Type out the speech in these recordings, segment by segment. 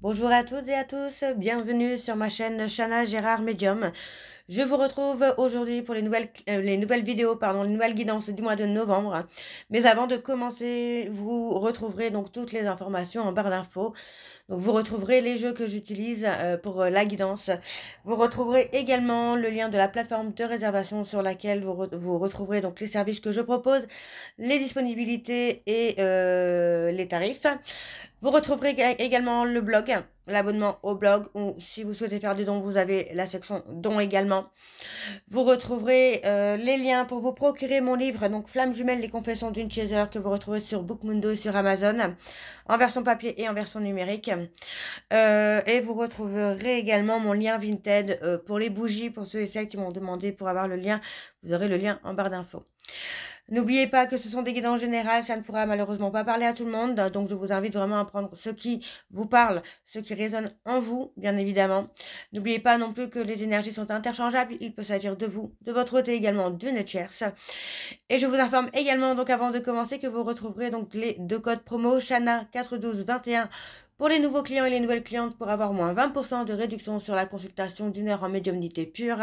Bonjour à toutes et à tous, bienvenue sur ma chaîne Chana Gérard Medium. Je vous retrouve aujourd'hui pour les nouvelles vidéos, les nouvelles guidances du mois de novembre. Mais avant de commencer, vous retrouverez donc toutes les informations en barre d'infos. Donc vous retrouverez les jeux que j'utilise pour la guidance. Vous retrouverez également le lien de la plateforme de réservation sur laquelle vous retrouverez donc les services que je propose, les disponibilités et les tarifs. Vous retrouverez également le blog, l'abonnement au blog, ou si vous souhaitez faire des dons, vous avez la section dons également. Vous retrouverez les liens pour vous procurer mon livre, donc Flamme jumelle, les confessions d'une chaser, que vous retrouvez sur Bookmundo et sur Amazon, en version papier et en version numérique. Et vous retrouverez également mon lien Vinted pour les bougies, pour ceux et celles qui m'ont demandé pour avoir le lien. Vous aurez le lien en barre d'infos. N'oubliez pas que ce sont des guidances générales, ça ne pourra malheureusement pas parler à tout le monde, donc je vous invite vraiment à prendre ce qui vous parle, ce qui résonne en vous, bien évidemment. N'oubliez pas non plus que les énergies sont interchangeables, il peut s'agir de vous, de votre côté également, d'une tierce. Et je vous informe également, donc avant de commencer, que vous retrouverez donc les deux codes promo Chana 41221 pour les nouveaux clients et les nouvelles clientes pour avoir moins 20% de réduction sur la consultation d'une heure en médiumnité pure.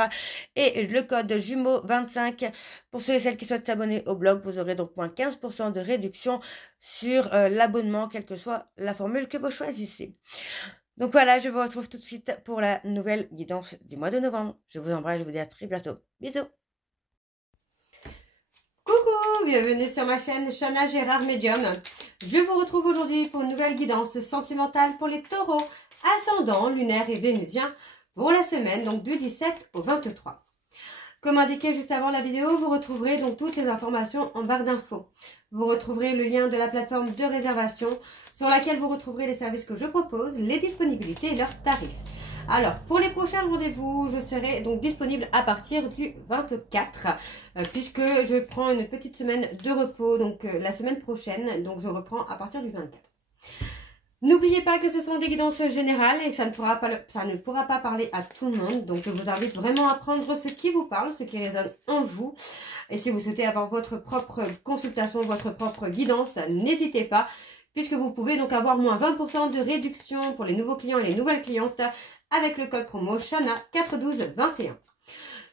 Et le code jumeau 25 pour ceux et celles qui souhaitent s'abonner au blog. Vous aurez donc moins 15% de réduction sur l'abonnement, quelle que soit la formule que vous choisissez. Donc voilà, je vous retrouve tout de suite pour la nouvelle guidance du mois de novembre. Je vous embrasse, je vous dis à très bientôt. Bisous. Coucou, bienvenue sur ma chaîne Chana Gérard Medium. Je vous retrouve aujourd'hui pour une nouvelle guidance sentimentale pour les taureaux, ascendant, lunaire et vénusien pour la semaine donc du 17 au 23. Comme indiqué juste avant la vidéo, vous retrouverez donc toutes les informations en barre d'infos. Vous retrouverez le lien de la plateforme de réservation sur laquelle vous retrouverez les services que je propose, les disponibilités et leurs tarifs. Alors, pour les prochains rendez-vous, je serai donc disponible à partir du 24, puisque je prends une petite semaine de repos, donc la semaine prochaine, donc je reprends à partir du 24. N'oubliez pas que ce sont des guidances générales et que ça ne pourra pas parler à tout le monde. Donc, je vous invite vraiment à prendre ce qui vous parle, ce qui résonne en vous. Et si vous souhaitez avoir votre propre consultation, votre propre guidance, n'hésitez pas, puisque vous pouvez donc avoir moins 20% de réduction pour les nouveaux clients et les nouvelles clientes avec le code promo Chana 41221.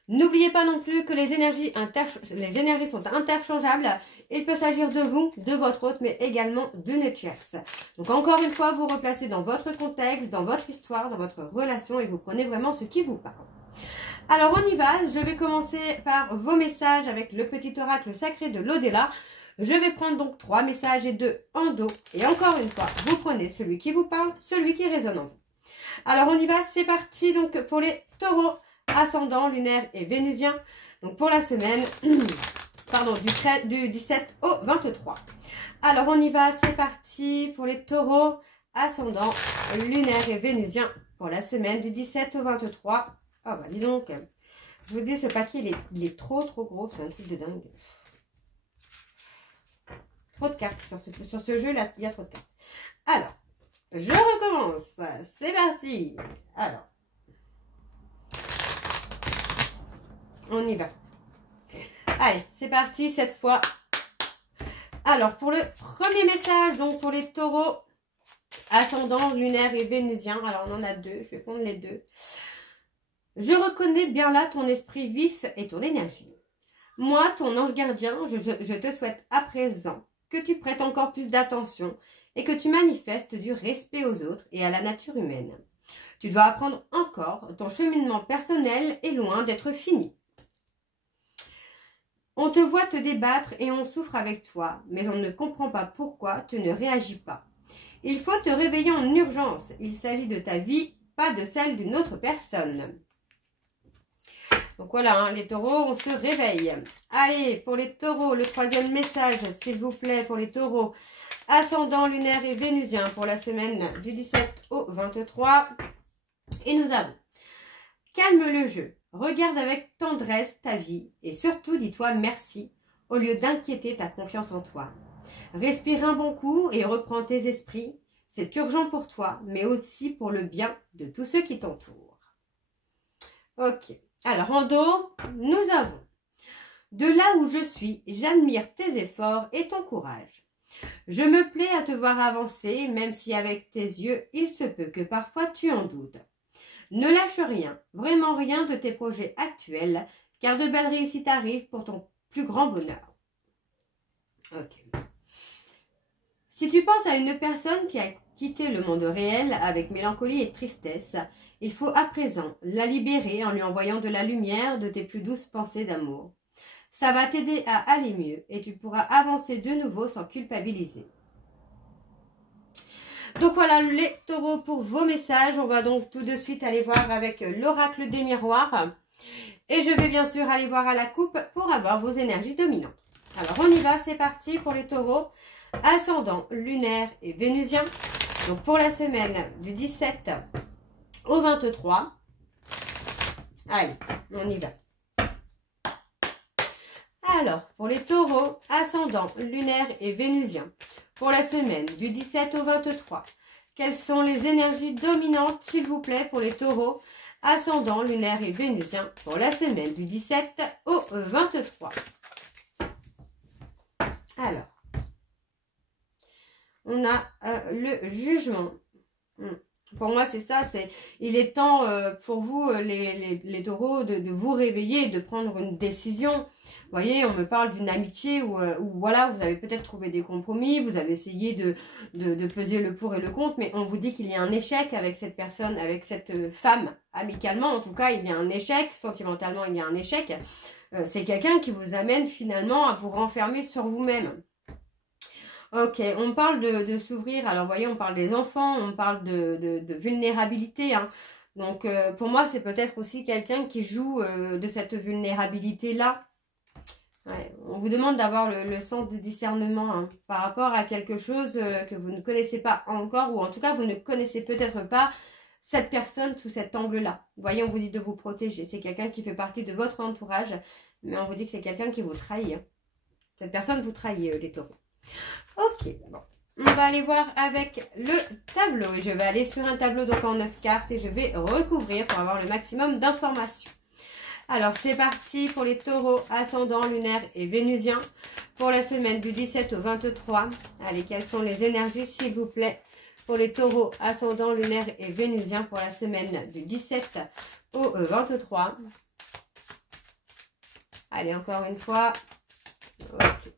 N'oubliez pas non plus que les énergies sont interchangeables. Il peut s'agir de vous, de votre hôte, mais également d'une tierce. Donc encore une fois, vous replacez dans votre contexte, dans votre histoire, dans votre relation et vous prenez vraiment ce qui vous parle. Alors on y va, je vais commencer par vos messages avec le petit oracle sacré de l'au-delà. Je vais prendre donc 3 messages et 2 en dos. Et encore une fois, vous prenez celui qui vous parle, celui qui résonne en vous. Alors on y va, c'est parti donc pour les taureaux, ascendant, lunaire et vénusien. Donc pour la semaine, pardon, du 17 au 23. Alors on y va, c'est parti pour les taureaux, ascendant, lunaire et vénusien pour la semaine du 17 au 23. Ah bah dis donc, je vous dis ce paquet il est trop gros, c'est un truc de dingue. Trop de cartes sur ce jeu là, il y a trop de cartes. Alors, je recommence, c'est parti. Alors, on y va. Allez, c'est parti cette fois. Alors, pour le premier message, donc pour les taureaux, ascendant, lunaire et vénusien. Alors, on en a deux, je vais prendre les deux. Je reconnais bien là ton esprit vif et ton énergie. Moi, ton ange gardien, je te souhaite à présent que tu prêtes encore plus d'attention et que tu manifestes du respect aux autres et à la nature humaine. Tu dois apprendre encore, ton cheminement personnel est loin d'être fini. On te voit te débattre et on souffre avec toi, mais on ne comprend pas pourquoi tu ne réagis pas. Il faut te réveiller en urgence, il s'agit de ta vie, pas de celle d'une autre personne. Donc voilà, hein, les taureaux, on se réveille. Allez, pour les taureaux, le troisième message, s'il vous plaît, pour les taureaux, ascendant, lunaire et vénusien pour la semaine du 17 au 23. Et nous avons, calme le jeu, regarde avec tendresse ta vie et surtout dis-toi merci au lieu d'inquiéter ta confiance en toi. Respire un bon coup et reprends tes esprits. C'est urgent pour toi, mais aussi pour le bien de tous ceux qui t'entourent. Ok. Alors, en dos, nous avons, de là où je suis, j'admire tes efforts et ton courage. Je me plais à te voir avancer, même si avec tes yeux, il se peut que parfois tu en doutes. Ne lâche rien, vraiment rien de tes projets actuels, car de belles réussites arrivent pour ton plus grand bonheur. Ok. Si tu penses à une personne qui a quitté le monde réel avec mélancolie et tristesse, il faut à présent la libérer en lui envoyant de la lumière de tes plus douces pensées d'amour. Ça va t'aider à aller mieux et tu pourras avancer de nouveau sans culpabiliser. Donc voilà les taureaux pour vos messages. On va donc tout de suite aller voir avec l'oracle des miroirs. Et je vais bien sûr aller voir à la coupe pour avoir vos énergies dominantes. Alors on y va, c'est parti pour les taureaux. Ascendant, lunaire et vénusien. Donc pour la semaine du 17 au 23. Allez, on y va. Alors, pour les taureaux, ascendant, lunaire et vénusien. Pour la semaine du 17 au 23. Quelles sont les énergies dominantes, s'il vous plaît, pour les taureaux, ascendant, lunaire et vénusien. Pour la semaine du 17 au 23. Alors. On a le jugement. Pour moi, c'est ça. Il est temps pour vous, les taureaux, de vous réveiller, de prendre une décision. Vous voyez, on me parle d'une amitié où voilà, vous avez peut-être trouvé des compromis, vous avez essayé de peser le pour et le contre, mais on vous dit qu'il y a un échec avec cette personne, avec cette femme, amicalement. En tout cas, il y a un échec, sentimentalement, il y a un échec. C'est quelqu'un qui vous amène finalement à vous renfermer sur vous-même. Ok, on parle de s'ouvrir. Alors, vous voyez, on parle des enfants, on parle de vulnérabilité. Hein. Donc, pour moi, c'est peut-être aussi quelqu'un qui joue de cette vulnérabilité-là. Ouais, on vous demande d'avoir le sens de discernement hein, par rapport à quelque chose que vous ne connaissez pas encore. Ou en tout cas, vous ne connaissez peut-être pas cette personne sous cet angle-là. Vous voyez, on vous dit de vous protéger. C'est quelqu'un qui fait partie de votre entourage. Mais on vous dit que c'est quelqu'un qui vous trahit. Hein. Cette personne vous trahit, les taureaux. Ok, bon. On va aller voir avec le tableau. Et je vais aller sur un tableau donc en 9 cartes et je vais recouvrir pour avoir le maximum d'informations. Alors, c'est parti pour les taureaux, ascendants, lunaires et vénusiens. Pour la semaine du 17 au 23. Allez, quelles sont les énergies, s'il vous plaît, pour les taureaux, ascendants, lunaires et vénusiens pour la semaine du 17 au 23. Allez, encore une fois. Ok.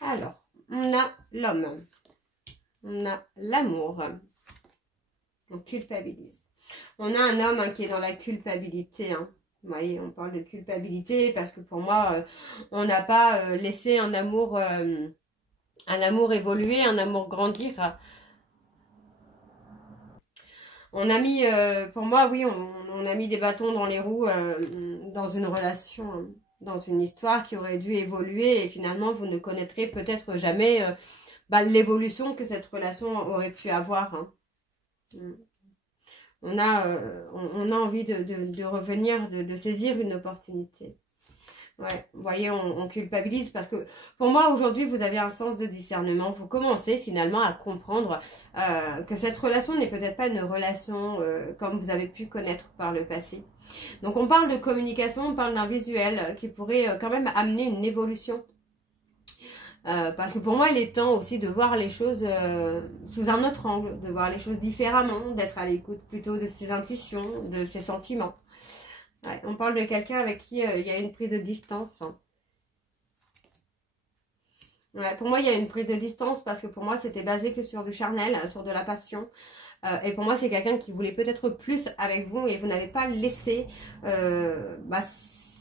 Alors, on a l'homme, on a l'amour, on culpabilise. On a un homme hein, qui est dans la culpabilité. Hein. Vous voyez, on parle de culpabilité parce que pour moi, on n'a pas laissé un amour évoluer, un amour grandir. On a mis, pour moi, oui, on a mis des bâtons dans les roues dans une relation. Hein. Dans une histoire qui aurait dû évoluer et finalement vous ne connaîtrez peut-être jamais l'évolution que cette relation aurait pu avoir. Hein. On a envie de revenir, de saisir une opportunité. Ouais, vous voyez, on culpabilise parce que pour moi aujourd'hui vous avez un sens de discernement. Vous commencez finalement à comprendre que cette relation n'est peut-être pas une relation comme vous avez pu connaître par le passé. Donc on parle de communication, on parle d'un visuel qui pourrait quand même amener une évolution. Parce que pour moi il est temps aussi de voir les choses sous un autre angle, de voir les choses différemment, d'être à l'écoute plutôt de ses intuitions, de ses sentiments. Ouais, on parle de quelqu'un avec qui il y a une prise de distance. Hein. Ouais, pour moi, il y a une prise de distance parce que pour moi, c'était basé que sur du charnel, sur de la passion. Et pour moi, c'est quelqu'un qui voulait peut-être plus avec vous et vous n'avez pas laissé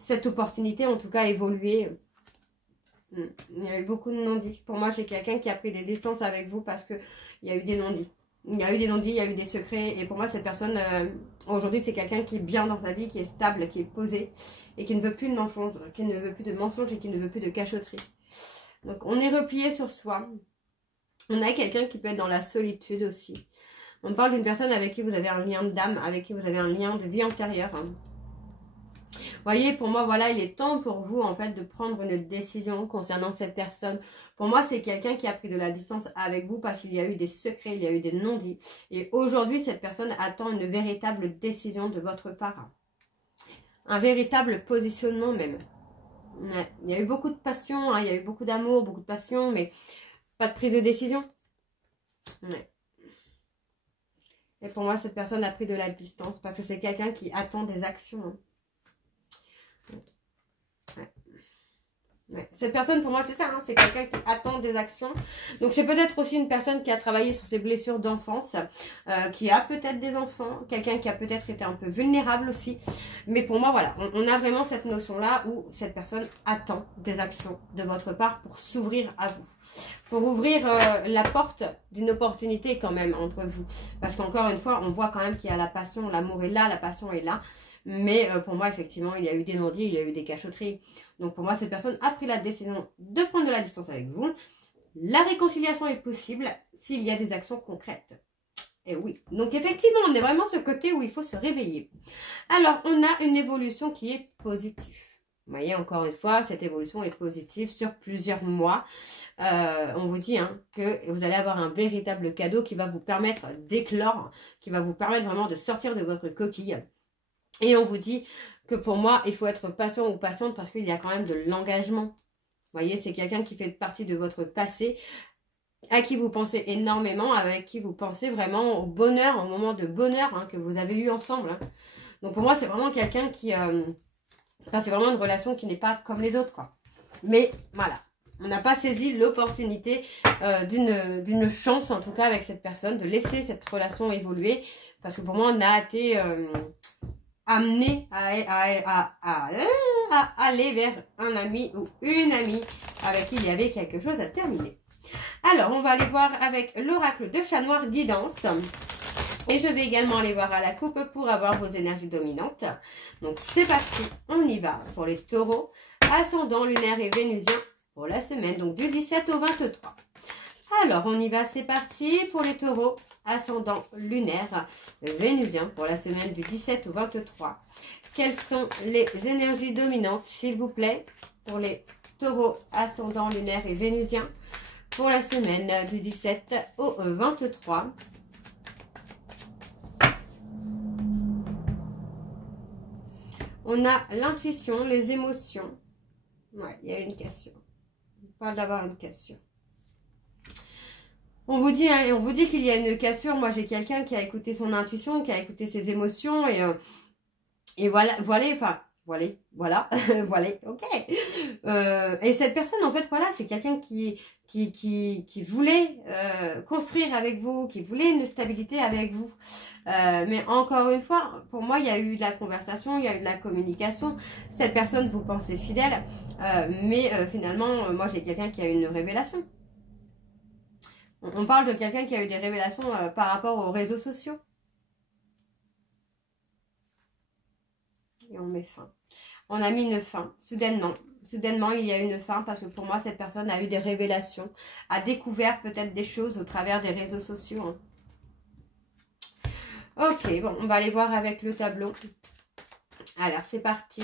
cette opportunité, en tout cas, évoluer. Il y a eu beaucoup de non-dits. Pour moi, j'ai quelqu'un qui a pris des distances avec vous parce qu'il y a eu des non-dits. Il y a eu des non-dits, il y a eu des secrets. Et pour moi, cette personne, aujourd'hui, c'est quelqu'un qui est bien dans sa vie, qui est stable, qui est posé. Et qui ne veut plus de mensonges, qui ne veut plus de mensonges et qui ne veut plus de cachotterie. Donc, on est replié sur soi. On a quelqu'un qui peut être dans la solitude aussi. On parle d'une personne avec qui vous avez un lien d'âme, avec qui vous avez un lien de vie antérieure. Hein. Vous voyez, pour moi, voilà, il est temps pour vous, en fait, de prendre une décision concernant cette personne. Pour moi, c'est quelqu'un qui a pris de la distance avec vous parce qu'il y a eu des secrets, il y a eu des non-dits. Et aujourd'hui, cette personne attend une véritable décision de votre part. Un véritable positionnement même. Ouais. Il y a eu beaucoup de passion, hein, il y a eu beaucoup d'amour, beaucoup de passion, mais pas de prise de décision. Ouais. Et pour moi, cette personne a pris de la distance parce que c'est quelqu'un qui attend des actions. Hein. Ouais. Ouais. Cette personne, pour moi, c'est ça. Hein, c'est quelqu'un qui attend des actions. Donc, c'est peut-être aussi une personne qui a travaillé sur ses blessures d'enfance, qui a peut-être des enfants, quelqu'un qui a peut-être été un peu vulnérable aussi. Mais pour moi, voilà, on a vraiment cette notion-là où cette personne attend des actions de votre part pour s'ouvrir à vous. Pour ouvrir la porte d'une opportunité quand même entre vous. Parce qu'encore une fois, on voit quand même qu'il y a la passion, l'amour est là, la passion est là. Mais pour moi, effectivement, il y a eu des non-dits, il y a eu des cachotteries. Donc pour moi, cette personne a pris la décision de prendre de la distance avec vous. La réconciliation est possible s'il y a des actions concrètes. Et oui, donc effectivement, on est vraiment ce côté où il faut se réveiller. Alors, on a une évolution qui est positive. Vous voyez, encore une fois, cette évolution est positive sur plusieurs mois. On vous dit hein, que vous allez avoir un véritable cadeau qui va vous permettre d'éclore, qui va vous permettre vraiment de sortir de votre coquille. Et on vous dit que pour moi, il faut être patient ou patiente parce qu'il y a quand même de l'engagement. Vous voyez, c'est quelqu'un qui fait partie de votre passé, à qui vous pensez énormément, avec qui vous pensez vraiment au bonheur, au moment de bonheur hein, que vous avez eu ensemble. Hein. Donc pour moi, c'est vraiment quelqu'un qui... Enfin, c'est vraiment une relation qui n'est pas comme les autres, quoi. Mais voilà, on n'a pas saisi l'opportunité d'une chance, en tout cas, avec cette personne, de laisser cette relation évoluer. Parce que pour moi, on a été amené à aller vers un ami ou une amie avec qui il y avait quelque chose à terminer. Alors, on va aller voir avec l'oracle de chat noir guidance. Et je vais également aller voir à la coupe pour avoir vos énergies dominantes. Donc c'est parti, on y va pour les taureaux, ascendant lunaire et vénusien pour la semaine, donc du 17 au 23. Alors on y va, c'est parti pour les taureaux, ascendant lunaire, vénusien pour la semaine du 17 au 23. Quelles sont les énergies dominantes, s'il vous plaît, pour les taureaux, ascendant lunaire et vénusien pour la semaine du 17 au 23. On a l'intuition, les émotions. Ouais, il y a une cassure. On parle d'avoir une cassure. On vous dit qu'il y a une cassure. Moi, j'ai quelqu'un qui a écouté son intuition, qui a écouté ses émotions. Et voilà, voilà, ok. Et cette personne, en fait, voilà, c'est quelqu'un qui voulait construire avec vous, qui voulait une stabilité avec vous. Mais encore une fois, pour moi, il y a eu de la conversation, il y a eu de la communication. Cette personne, vous pensez fidèle, mais finalement, moi, j'ai quelqu'un qui a eu une révélation. On parle de quelqu'un qui a eu des révélations par rapport aux réseaux sociaux. Et on met fin. On a mis une fin, soudainement. Soudainement, il y a une fin parce que pour moi, cette personne a eu des révélations, a découvert peut-être des choses au travers des réseaux sociaux. Hein. Ok, bon, on va aller voir avec le tableau. Alors, c'est parti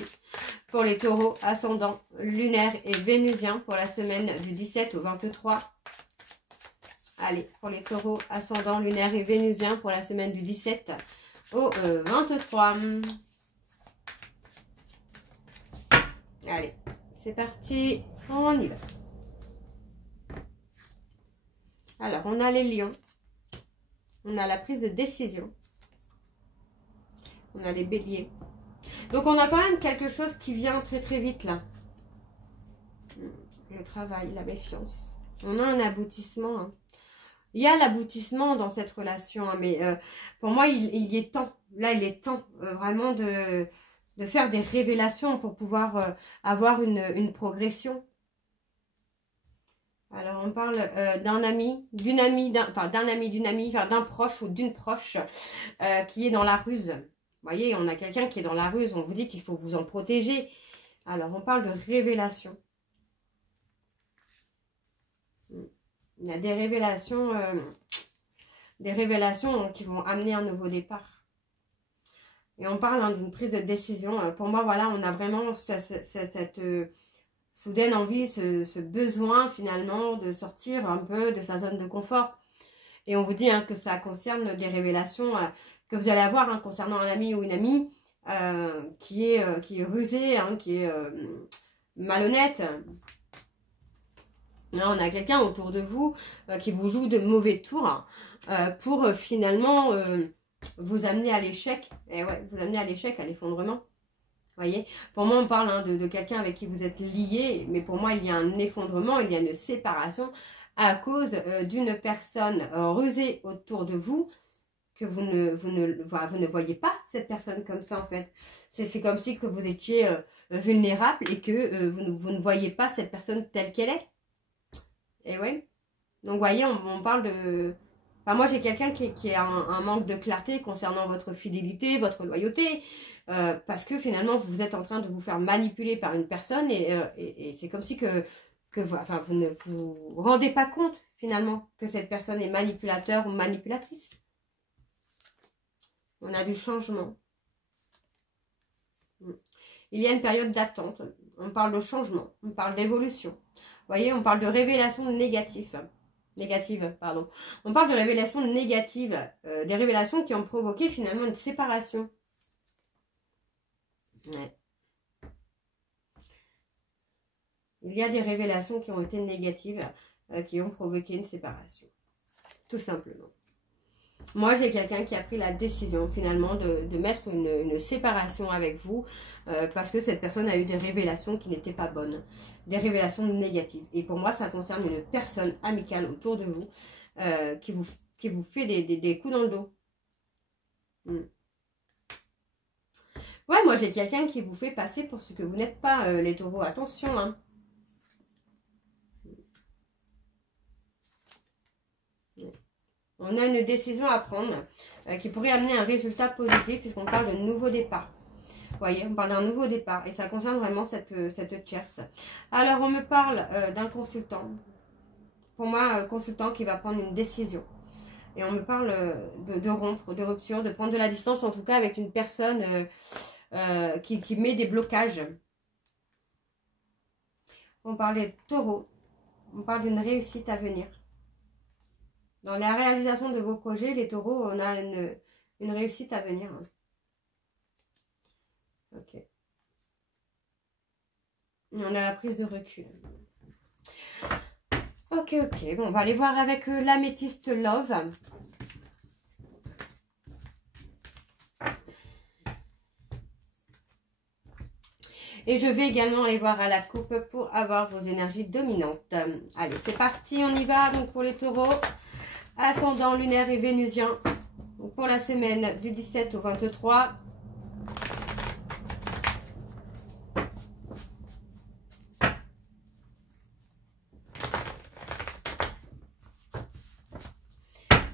pour les taureaux, ascendant lunaire et vénusien pour la semaine du 17 au 23. Allez, pour les taureaux, ascendant lunaire et vénusien pour la semaine du 17 au 23. Allez, c'est parti, on y va. Alors, on a les lions. On a la prise de décision. On a les béliers. Donc, on a quand même quelque chose qui vient très très vite là. Le travail, la méfiance. On a un aboutissement. Hein. Il y a l'aboutissement dans cette relation. Hein, mais pour moi, il est temps. Là, il est temps vraiment de faire des révélations pour pouvoir avoir une progression. Alors, on parle d'un ami, d'une amie, d'un proche ou d'une proche qui est dans la ruse. Vous voyez, on a quelqu'un qui est dans la ruse, on vous dit qu'il faut vous en protéger. Alors, on parle de révélation. Il y a des révélations qui vont amener un nouveau départ. Et on parle d'une prise de décision. Pour moi, voilà, on a vraiment cette soudaine envie, ce besoin finalement de sortir un peu de sa zone de confort. Et on vous dit que ça concerne des révélations que vous allez avoir concernant un ami ou une amie qui est rusé, qui est malhonnête. Là, on a quelqu'un autour de vous qui vous joue de mauvais tours pour finalement vous amener à l'échec. Et ouais, vous amener à l'échec, à l'effondrement. Voyez, pour moi, on parle de quelqu'un avec qui vous êtes lié, mais pour moi, il y a un effondrement, il y a une séparation à cause d'une personne rusée autour de vous, que vous ne voyez pas cette personne comme ça, en fait. C'est comme si que vous étiez vulnérable et que vous ne voyez pas cette personne telle qu'elle est. Et oui. Donc, vous voyez, on parle de... Enfin, moi, j'ai quelqu'un qui a un manque de clarté concernant votre fidélité, votre loyauté, parce que finalement, vous êtes en train de vous faire manipuler par une personne et c'est comme si vous ne vous rendez pas compte, finalement, que cette personne est manipulateur ou manipulatrice. On a du changement. Il y a une période d'attente. On parle de changement, on parle d'évolution. Vous voyez, on parle de révélations négatives. Pardon. On parle de révélations négatives, des révélations qui ont provoqué finalement une séparation. Ouais. Il y a des révélations qui ont été négatives, qui ont provoqué une séparation. Tout simplement. Moi, j'ai quelqu'un qui a pris la décision finalement de mettre une séparation avec vous parce que cette personne a eu des révélations qui n'étaient pas bonnes, des révélations négatives. Et pour moi, ça concerne une personne amicale autour de vous qui vous fait des coups dans le dos. Ouais, moi, j'ai quelqu'un qui vous fait passer pour ce que vous n'êtes pas, les taureaux. Attention, hein. On a une décision à prendre qui pourrait amener un résultat positif puisqu'on parle de nouveau départ. Vous voyez, on parle d'un nouveau départ et ça concerne vraiment cette tierce. Alors, on me parle d'un consultant. Pour moi, consultant qui va prendre une décision. Et on me parle de rompre, de rupture, de prendre de la distance, en tout cas avec une personne qui met des blocages. On parle des taureaux. On parle d'une réussite à venir. Dans la réalisation de vos projets, les taureaux, on a une réussite à venir. Ok. Et on a la prise de recul. Ok. Bon, on va aller voir avec l'améthyste Love. Et je vais également aller voir à la coupe pour avoir vos énergies dominantes. Allez, c'est parti, on y va. Donc pour les taureaux, ascendant lunaire et vénusien. Donc pour la semaine du 17 au 23.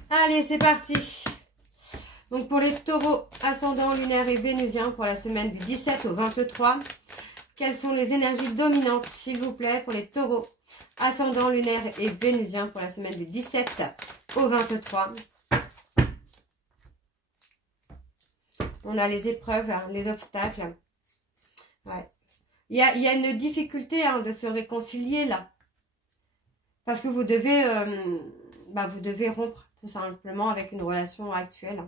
Allez, c'est parti. Donc pour les taureaux, ascendant lunaire et vénusien pour la semaine du 17 au 23. Quelles sont les énergies dominantes, s'il vous plaît, pour les taureaux, ascendant lunaire et vénusien pour la semaine du 17 au 23. On a les épreuves, hein, les obstacles. Ouais. Il y a une difficulté de se réconcilier là. Parce que vous devez rompre tout simplement avec une relation actuelle.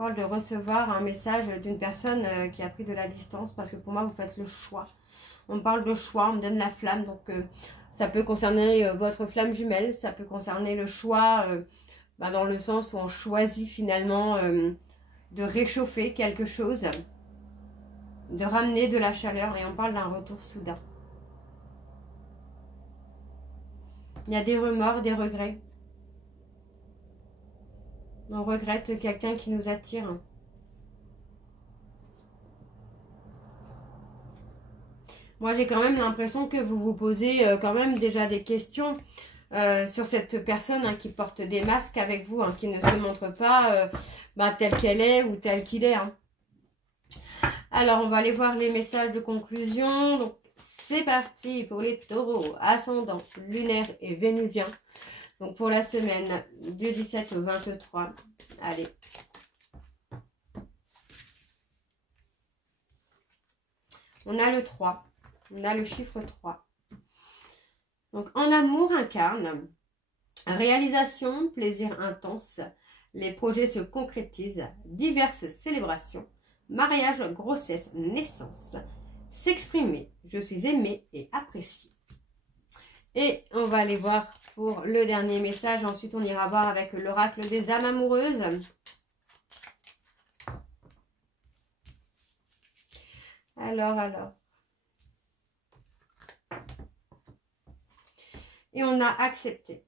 On parle de recevoir un message d'une personne qui a pris de la distance. Parce que pour moi, vous faites le choix. On parle de choix, on me donne la flamme. Donc, ça peut concerner votre flamme jumelle. Ça peut concerner le choix dans le sens où on choisit finalement de réchauffer quelque chose. De ramener de la chaleur. Et on parle d'un retour soudain. Il y a des remords, des regrets. On regrette quelqu'un qui nous attire. Moi, j'ai quand même l'impression que vous vous posez quand même déjà des questions sur cette personne qui porte des masques avec vous, qui ne se montre pas telle qu'elle est ou tel qu'il est. Alors, on va aller voir les messages de conclusion. Donc, c'est parti pour les taureaux, ascendant, lunaire et vénusien. Donc, pour la semaine du 17 au 23. Allez. On a le 3. On a le chiffre 3. Donc, en amour incarne. Réalisation, plaisir intense. Les projets se concrétisent. Diverses célébrations. Mariage, grossesse, naissance. s'exprimer. Je suis aimé et apprécié. Et on va aller voir pour le dernier message. Ensuite, on ira voir avec l'oracle des âmes amoureuses. Alors. Et on a accepté.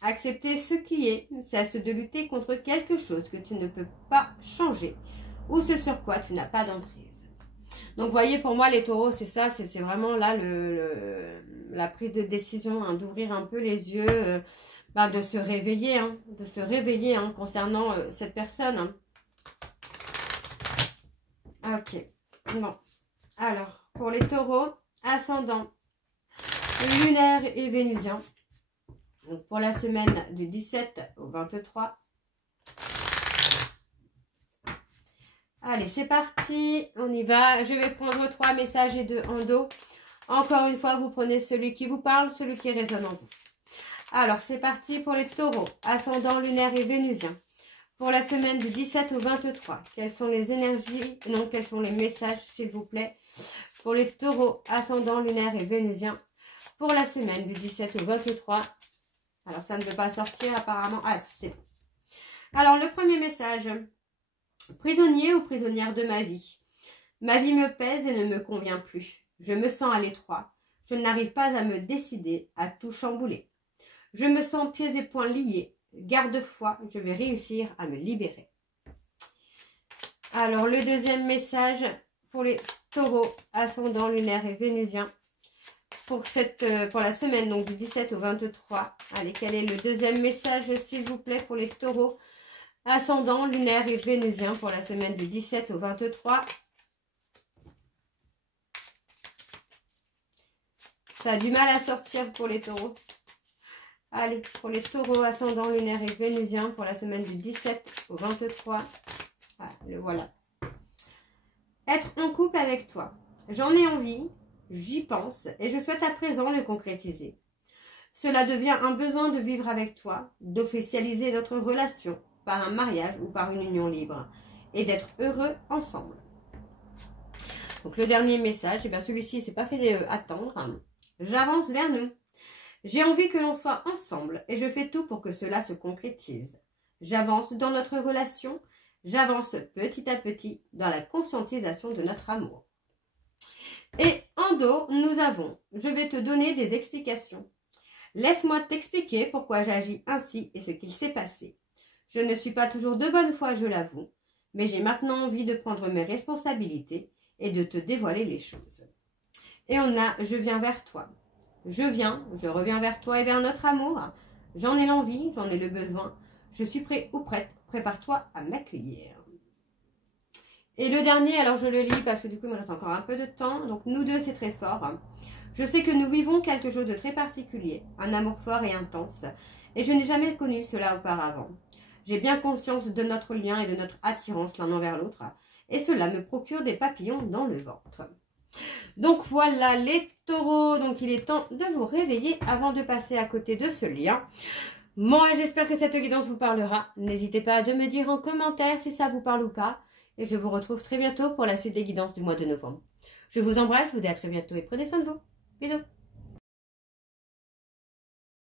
Accepter ce qui est, cesse de lutter contre quelque chose que tu ne peux pas changer ou ce sur quoi tu n'as pas d'emprise. Donc, voyez, pour moi, les taureaux, c'est ça, c'est vraiment là la prise de décision, hein, d'ouvrir un peu les yeux, de se réveiller, concernant cette personne. Hein. Ok, bon. Alors, pour les taureaux, ascendant, lunaire et vénusien. Donc, pour la semaine du 17 au 23. Allez, c'est parti. On y va. Je vais prendre 3 messages et 2 en dos. Encore une fois, vous prenez celui qui vous parle, celui qui résonne en vous. Alors, c'est parti pour les taureaux, ascendant, lunaire et vénusien. Pour la semaine du 17 au 23. Quelles sont les énergies? Non, quels sont les messages, s'il vous plaît? Pour les taureaux, ascendant, lunaire et vénusien. Pour la semaine du 17 au 23. Alors, ça ne veut pas sortir apparemment. Ah, c'est bon. Alors, le premier message. Prisonnier ou prisonnière de ma vie. Ma vie me pèse et ne me convient plus. Je me sens à l'étroit. Je n'arrive pas à me décider, à tout chambouler. Je me sens pieds et poings liés. Garde-foi, je vais réussir à me libérer. Alors, le deuxième message pour les taureaux, ascendant, lunaire et vénusien. Pour la semaine donc du 17 au 23. Allez, quel est le deuxième message, s'il vous plaît, pour les taureaux, ascendant, lunaire et vénusien pour la semaine du 17 au 23. Ça a du mal à sortir pour les taureaux. Allez, pour les taureaux, ascendant, lunaire et vénusien pour la semaine du 17 au 23. Ah, le voilà. Être en couple avec toi. J'en ai envie, j'y pense et je souhaite à présent le concrétiser. Cela devient un besoin de vivre avec toi, d'officialiser notre relation par un mariage ou par une union libre et d'être heureux ensemble. Donc le dernier message, et bien celui-ci s'est pas fait attendre. J'avance vers nous. J'ai envie que l'on soit ensemble et je fais tout pour que cela se concrétise. J'avance dans notre relation, j'avance petit à petit dans la conscientisation de notre amour. Et en dos, nous avons, je vais te donner des explications. Laisse-moi t'expliquer pourquoi j'agis ainsi et ce qu'il s'est passé. Je ne suis pas toujours de bonne foi, je l'avoue, mais j'ai maintenant envie de prendre mes responsabilités et de te dévoiler les choses. Et on a, je viens vers toi. Je reviens vers toi et vers notre amour. J'en ai l'envie, j'en ai le besoin. Je suis prêt ou prête, prépare-toi à m'accueillir. Et le dernier, alors je le lis parce que du coup il me reste encore un peu de temps. Donc nous deux, c'est très fort. Je sais que nous vivons quelque chose de très particulier, un amour fort et intense. Et je n'ai jamais connu cela auparavant. J'ai bien conscience de notre lien et de notre attirance l'un envers l'autre. Et cela me procure des papillons dans le ventre. Donc voilà les taureaux. Donc il est temps de vous réveiller avant de passer à côté de ce lien. Moi j'espère que cette guidance vous parlera. N'hésitez pas à me dire en commentaire si ça vous parle ou pas. Et je vous retrouve très bientôt pour la suite des guidances du mois de novembre. Je vous embrasse, je vous dis à très bientôt et prenez soin de vous. Bisous.